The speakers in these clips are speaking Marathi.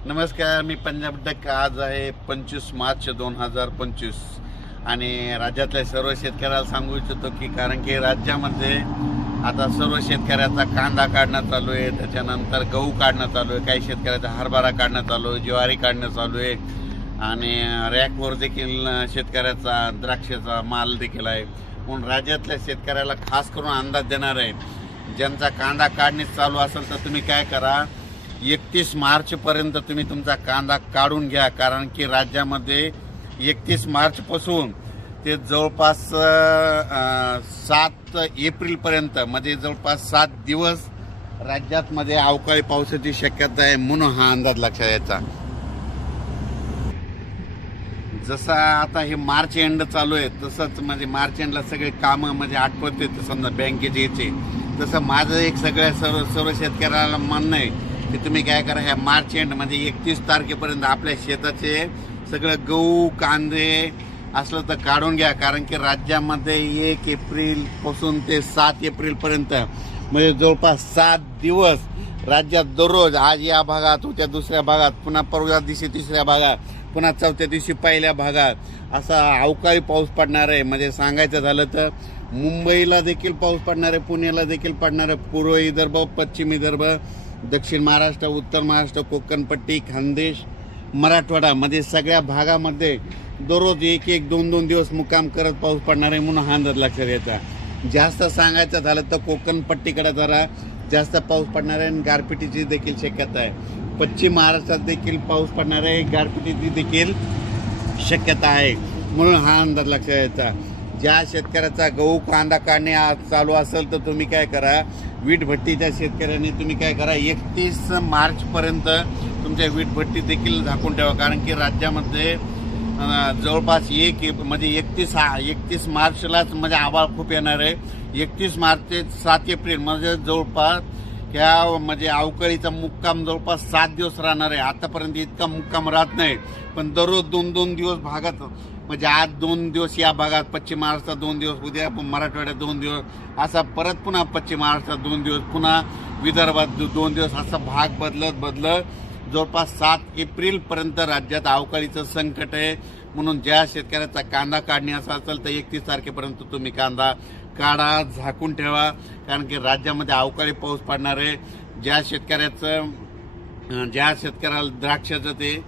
नमस्कार, मी पंजाब डक. आज आहे 25 मार्च 2025 आणि राज्यातल्या सर्व शेतकऱ्याला सांगू इच्छितो की कारण की राज्यामध्ये आता सर्व शेतकऱ्याचा कांदा काढणं चालू आहे, त्याच्यानंतर गहू काढणं चालू आहे, काही शेतकऱ्याचा हरभरा काढणं चालू आहे, ज्वारी काढणं चालू आहे आणि रॅकवर देखील शेतकऱ्याचा द्राक्षाचा माल देखील आहे. म्हणून राज्यातल्या शेतकऱ्याला खास करून अंदाज देणार आहे, ज्यांचा कांदा काढणे चालू असेल तर तुम्ही काय करा, 31 मार्चपर्यंत तुम्ही तुमचा कांदा काढून घ्या. कारण की राज्यामध्ये 31 मार्चपासून ते जवळपास 7 एप्रिलपर्यंत म्हणजे जवळपास 7 दिवस राज्यामध्ये अवकाळी पावसाची शक्यता आहे. म्हणून हा अंदाज लक्षात यायचा. जसा आता हे मार्च एंड चालू आहे तसंच म्हणजे मार्च एंडला सगळे कामं म्हणजे आठवत येते, समजा बँकेचे याचे, तसं माझं एक सगळ्या सर्व शेतकऱ्याला म्हणणं आहे की तुम्ही काय करा, ह्या मार्च एंड म्हणजे 31 तारखेपर्यंत आपल्या शेताचे सगळं गहू कांदे असलं तर काढून घ्या. कारण की राज्यामध्ये 1 एप्रिलपासून ते 7 एप्रिलपर्यंत म्हणजे जवळपास 7 दिवस राज्यात दररोज आज या भागात, उद्या दुसऱ्या भागात, पुन्हा परवा दिवशी तिसऱ्या भागात, पुन्हा चौथ्या दिवशी पहिल्या भागात असा अवकाळी पाऊस पडणार आहे. म्हणजे सांगायचं झालं तर मुंबईला देखील पाऊस पडणार आहे, पुण्याला देखील पडणार आहे, पूर्व विदर्भ, पश्चिम विदर्भ, दक्षिण महाराष्ट्र, उत्तर महाराष्ट्र, कोकणपट्टी, खानदेश, मराठवाडा मध्ये सगळ्या भागामध्ये दररोज 1-1, 2-2 दिवस मुक्काम करत पाऊस पडणार आहे. म्हणून हा अंदाज लक्षात घ्यायचा. जास्त सांगायचं झालं तर कोकणपट्टीकडे जरा जास्त पाऊस पडणार आहे आणि गारपिटीची देखील शक्यता आहे. पश्चिम महाराष्ट्रात देखील पाऊस पडणार आहे, गारपिटीची देखील शक्यता आहे. म्हणून हा अंदाज लक्षात घ्यायचा. ज्या शेतकऱ्याचा गहू कांदा काढणे चालू असेल तर तुम्ही काय करा, वीटभट्टीच्या शेतकऱ्यांनी तुम्ही काय करा, 31 मार्चपर्यंत तुमच्या वीटभट्टी देखील झाकून ठेवा. कारण की राज्यामध्ये जवळपास 31 मार्चलाच म्हणजे आभाळ खूप येणार आहे. 31 मार्च ते 7 एप्रिल म्हणजे जवळपास ह्या म्हणजे अवकाळीचा मुक्काम जवळपास 7 दिवस राहणार आहे. आतापर्यंत इतका मुक्काम राहत नाही, पण दररोज 2-2 दिवस भागात म्हणजे आज 2 दिवस या भागात, पश्चिम महाराष्ट्रात 2 दिवस, उद्या मराठवाड्यात 2 दिवस, असा परत पुन्हा पश्चिम महाराष्ट्रात 2 दिवस, पुन्हा विदर्भात 2 दिवस, असा भाग बदलत जवळपास 7 एप्रिलपर्यंत राज्यात अवकाळीचं संकट आहे. म्हणून ज्या शेतकऱ्याचा कांदा काढणे असा असेल तर 31 तारखेपर्यंत तुम्ही कांदा काढा, झाकून ठेवा. कारण की राज्यामध्ये अवकाळी पाऊस पडणार आहे. ज्या शेतकऱ्याला द्राक्षाचं ते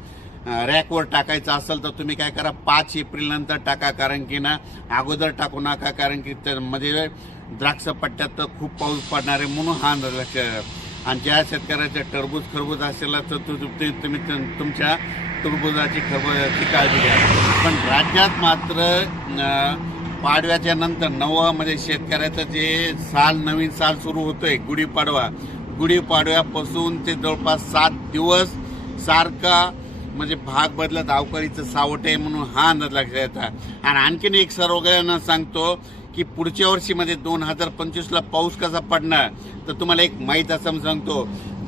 रॅकवर टाकायचं असेल तर तुम्ही काय करा, 5 एप्रिल नंतर टाका. कारण की ना अगोदर टाकू नका, कारण की म्हणजे द्राक्ष पट्ट्यात तर खूप पाऊस पडणार आहे. म्हणून हा अंदाज लक्षात. आणि ज्या शेतकऱ्याचे खरबूज असेल तर तुम्ही तुमच्या टरबुजाची काळजी घ्या. पण राज्यात मात्र पाडव्याच्या नंतर म्हणजे शेतकऱ्याचं जे नवीन साल सुरू होतोय, गुढीपाडव्यापासून ते जवळपास 7 दिवस सारखा म्हणजे भाग बदलत अवकाळीचं सावट आहे. म्हणून हा अंदाज लक्षात येतात. आणि आणखीन एक सर्वजणांना सांगतो की पुढच्या वर्षी म्हणजे 2025ला पाऊस कसा पडणार तर तुम्हाला एक माहीत असं सांगतो.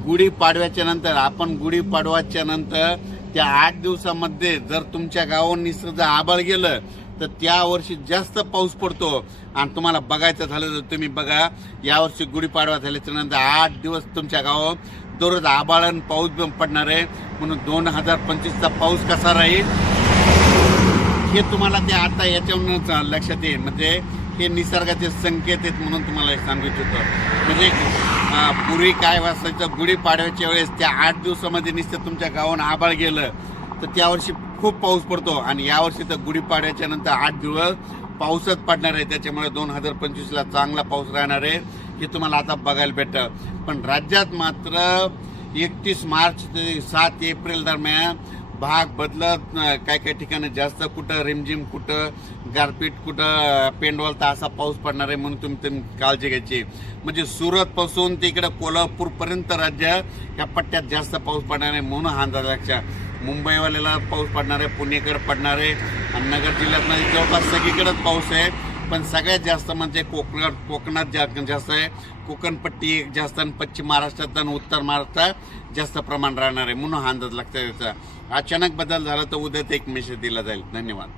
गुढीपाडव्याच्या नंतर त्या 8 दिवसामध्ये जर तुमच्या गावावर निसर्ग आभाळ गेलं तर त्या वर्षी जास्त पाऊस पडतो. आणि तुम्हाला बघायचं झालं तर तुम्ही बघा, यावर्षी गुढीपाडवा झाल्याच्या नंतर 8 दिवस तुमच्या गावावर दररोज आभाळ आणि पाऊस पडणार आहे. म्हणून 2025चा पाऊस कसा राहील हे तुम्हाला ते आता याच्यावरून लक्षात येईल. म्हणजे हे निसर्गाचे संकेत आहेत. म्हणून तुम्हाला सांगू इच्छितो. म्हणजे पूर्वी काय वाचायचं, गुढीपाडव्याच्या वेळेस त्या 8 दिवसामध्ये नुसतं तुमच्या गावानं आभाळ गेलं तर त्यावर्षी खूप पाऊस पडतो. आणि यावर्षी तर गुढीपाडव्याच्या नंतर 8 दिवस पाऊसच पडणार आहे. त्याच्यामुळे 2025ला चांगला पाऊस राहणार आहे हे तुम्हाला आता बघायला भेटतं. पण राज्यात मात्र 31 मार्च ते 7 एप्रिल दरम्यान भाग बदलत काही ठिकाणी जास्त, कुठं रिमझिम, कुठं गारपीट, कुठं पेंडवलता असा पाऊस पडणार आहे. म्हणून तुम्ही काळजी घ्यायची. म्हणजे सुरतपासून ते इकडं कोल्हापूरपर्यंत राज्य या पट्ट्यात जास्त पाऊस पडणार आहे. म्हणून हा अंदाज लक्षात. मुंबईवाल्याला पाऊस पडणार आहे, पुणेकडे पडणार आहे आणि नगर जिल्ह्यात म्हणजे जवळपास सगळीकडेच पाऊस आहे. पण सगळ्यात जास्त म्हणजे कोकणात जास्त आहे, कोकणपट्टी जास्त, आणि पश्चिम महाराष्ट्रात आणि उत्तर महाराष्ट्रात जास्त प्रमाण राहणार आहे. म्हणून हा अंदाज लक्षात यायचा. अचानक बदल झाला तर उद्याच एक मेसेज दिला जाईल. धन्यवाद.